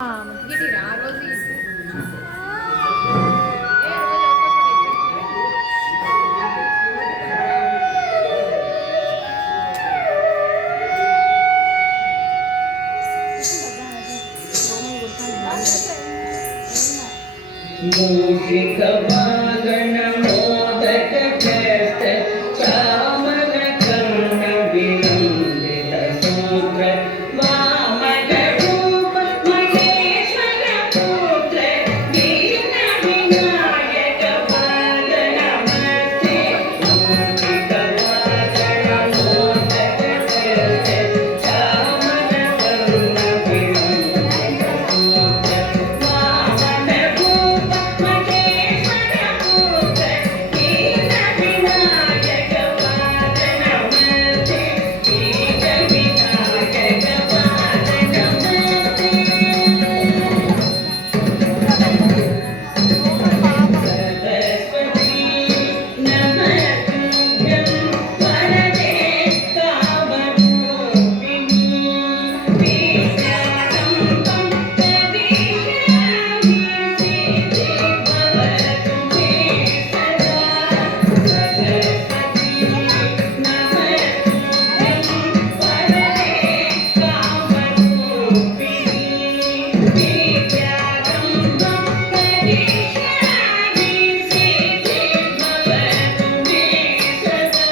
మంచిగా ఆ రోజు మూషిక వాగణ మోదక చేత చామల కర్ణ విలంబిత సూత్ర వామన రూప మహేశ్వర పుత్ర దీన వినాయక పాద నమస్తే మూషిక వాగణ మోదక చేత చామల కర్ణ విలంబిత సూత్ర వామన రూప మహేశ్వర పుత్ర దీన వినాయక పాద నమస్తే దీన వినాయక పాద నమస్తే సరస్వతీ నమస్తుభ్యం వరదే కామరూపిణి విద్యారంభం ప్రవిశామి సిద్ధి భవతు మే సదా సరస్వతీ నమస్తుభ్యం వరదే కామరూపిణి విద్యారంభం ప్రవిశామి సిద్ధి భవతు మే సదా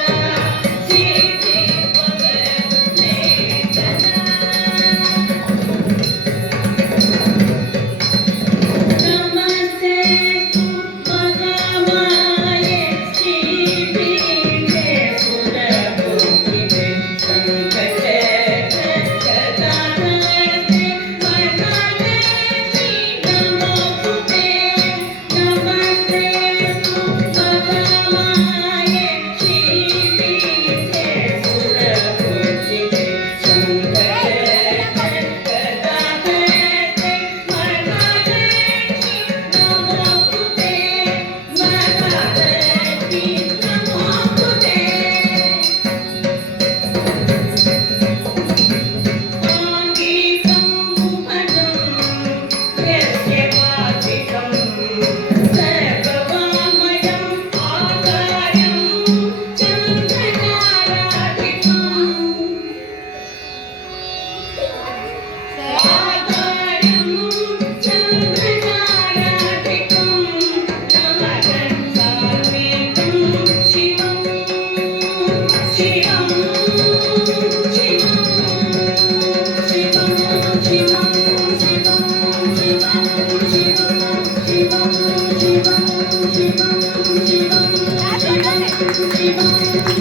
సిద్ధి భవతు మే సదా నమస్తే మహామాయ శ్రీపీఠే సురభూమిదే సంకటే గదాధరే వరదలక్ష్మీ నమోస్తుతే నమస్తే మహామాయ శ్రీపీఠే సురభూమిదే సంకటే గదాధరే వరదలక్ష్మీ నమోస్తుతే వరదలక్ష్మీ నమోస్తుతే ఆంగికం ఉపదం యస్య వాచికం సర్వవామయం ఆకారం చంద్రతారాధిపం ఆకారం చంద్రతారాధిపం నమః శివం శివం శివం శివం శివం శివం శివం శివం శివం శివం శివం శివం శివం శివం